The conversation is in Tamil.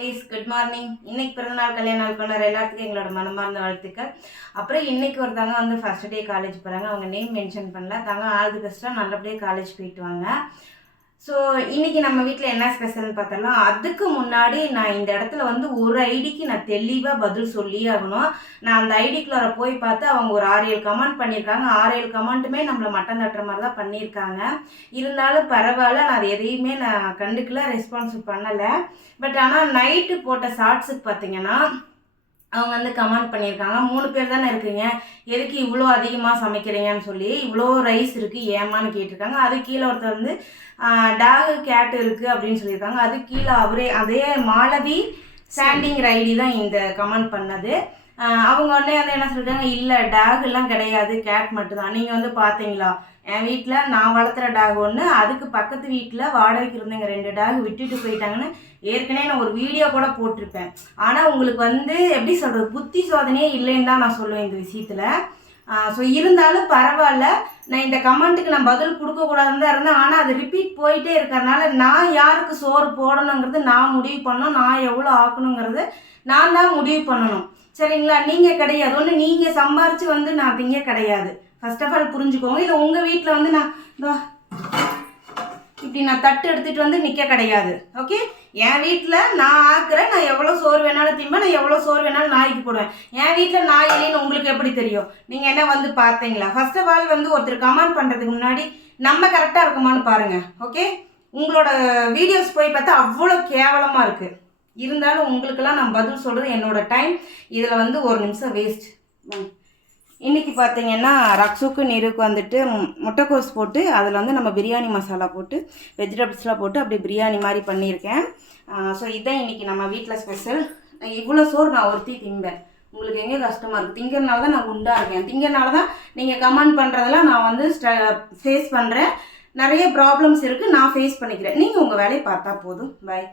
Please good morning. இன்னைக்கு பிறந்தநாள் கல்யாண நாள் கொண்டாடுற எல்லாத்துக்கும் எங்களோட மனமார்ந்த வாழ்த்துக்கள். அப்புறம் இன்னைக்கு ஒருத்தவங்க வந்து ஃபர்ஸ்ட் டே காலேஜ் போகிறாங்க. அவங்க நேம் மென்ஷன் பண்ணல. தாங்க ஆல் தி பெஸ்ட்டாக நல்லபடியாக காலேஜ் போயிட்டு வாங்க. ஸோ இன்றைக்கி நம்ம வீட்டில் என்ன ஸ்பெஷல்னு பார்த்தோம்னா, அதுக்கு முன்னாடி நான் இந்த இடத்துல வந்து ஒரு ஐடிக்கு நான் தெளிவாக பதில் சொல்லியே ஆகணும். நான் அந்த ஐடிக்குள்ளார போய் பார்த்து அவங்க ஒரு 6-7 கமெண்ட் பண்ணியிருக்காங்க. 6-7 கமெண்ட்டுமே நம்மளை மட்டம் தட்டுற மாதிரி தான் பண்ணியிருக்காங்க. இருந்தாலும் பரவாயில்ல, நான் அது எதையுமே நான் கண்டுக்கல, ரெஸ்பான்ஸ் பண்ணலை. பட் ஆனால் நைட்டு போட்ட ஷார்ட்ஸுக்கு பார்த்தீங்கன்னா அவங்க வந்து கமெண்ட் பண்ணியிருக்காங்க, 3 பேர் தானே இருக்குங்க, எதுக்கு இவ்வளோ அதிகமாக சமைக்கிறீங்கன்னு சொல்லி, இவ்வளோ ரைஸ் இருக்குது ஏமான்னு கேட்டிருக்காங்க. அது கீழே ஒருத்தர் வந்து டாகு கேட் இருக்குது அப்படின்னு சொல்லியிருக்காங்க. அது கீழே அவரே அதே மாலவி ஸ்டாண்டிங் ஐடி தான் இந்த கமெண்ட் பண்ணது. அவங்க உடனே வந்து என்ன சொல்லியிருக்காங்க, இல்லை டாகுலாம் கிடையாது, கேட் மட்டும்தான். நீங்கள் வந்து பார்த்தீங்களா, என் வீட்டில் நான் வளர்த்துற டாக் ஒன்று, அதுக்கு பக்கத்து வீட்டில் வாடகைக்கு இருந்தவங்க 2 டாக் விட்டுட்டு போயிட்டாங்கன்னு ஏற்கனவே நான் ஒரு வீடியோ கூட போட்டிருப்பேன். ஆனால் உங்களுக்கு வந்து எப்படி சொல்கிறது, புத்தி சோதனையே இல்லைன்னு தான் நான் சொல்லுவேன் இந்த விஷயத்தில். ஸோ இருந்தாலும் பரவாயில்ல, நான் இந்த கமெண்ட்டுக்கு நான் பதில் கொடுக்கக்கூடாதுன்னு தான் இருந்தேன். ஆனால் அது ரிப்பீட் போயிட்டே இருக்கிறதுனால நான் யாருக்கு சோறு போடணுங்கிறது நான் முடிவு பண்ணணும், நான் எவ்வளோ ஆக்கணுங்கிறது நான் தான் முடிவு பண்ணணும். சரிங்களா? நீங்கள் கிடையாது, ஒன்று நீங்கள் சம்பாரித்து வந்து நான் திங்க கிடையாது. ஃபர்ஸ்ட் ஆஃப் ஆல் புரிஞ்சுக்கோங்க. இல்லை உங்கள் வீட்டில் வந்து நான் இப்படி நான் தட்டு எடுத்துகிட்டு வந்து நிற்க கிடையாது. ஓகே, என் வீட்டில் நான் ஆக்குறேன், நான் எவ்வளோ சோறு வேணாலும் திம்பேன், நான் எவ்வளோ சோறு வேணாலும் நாய்க்கு போடுவேன். என் வீட்டில் நாய் இல்லைன்னு உங்களுக்கு எப்படி தெரியும்? நீங்கள் என்ன வந்து பார்த்தீங்களா? ஃபர்ஸ்ட் ஆஃப் ஆல் வந்து ஒருத்தர் கமெண்ட் பண்ணுறதுக்கு முன்னாடி நம்ம கரெக்டாக இருக்குமான்னு பாருங்கள். ஓகே, உங்களோட வீடியோஸ் போய் பார்த்தா அவ்வளோ கேவலமாக இருக்குது. இருந்தாலும் உங்களுக்கெல்லாம் நான் பதில் சொல்கிறது என்னோட டைம். இதில் வந்து 1 நிமிஷம் வேஸ்ட். இன்றைக்கி பார்த்தீங்கன்னா ரக்ஸுக்கு நீருக்கு வந்துட்டு முட்டைக்கோஸ் போட்டு அதில் வந்து நம்ம பிரியாணி மசாலா போட்டு வெஜிடபிள்ஸ்லாம் போட்டு அப்படியே பிரியாணி மாதிரி பண்ணியிருக்கேன். ஸோ இதுதான் இன்றைக்கி நம்ம வீட்டில் ஸ்பெஷல். இவ்வளோ சோறு நான் ஒருத்தி திம்பேன். உங்களுக்கு எங்கே கஷ்டமாக இருக்குது? திங்கிறனால தான் நான் குண்டாக இருக்கேன். திங்கிறனால தான் நீங்கள் கமெண்ட் பண்ணுறதெல்லாம் நான் வந்து ஃபேஸ் பண்ணுறேன். நிறைய ப்ராப்ளம்ஸ் இருக்குது, நான் ஃபேஸ் பண்ணிக்கிறேன். நீங்கள் உங்கள் வேலையை பார்த்தா போதும். பாய்.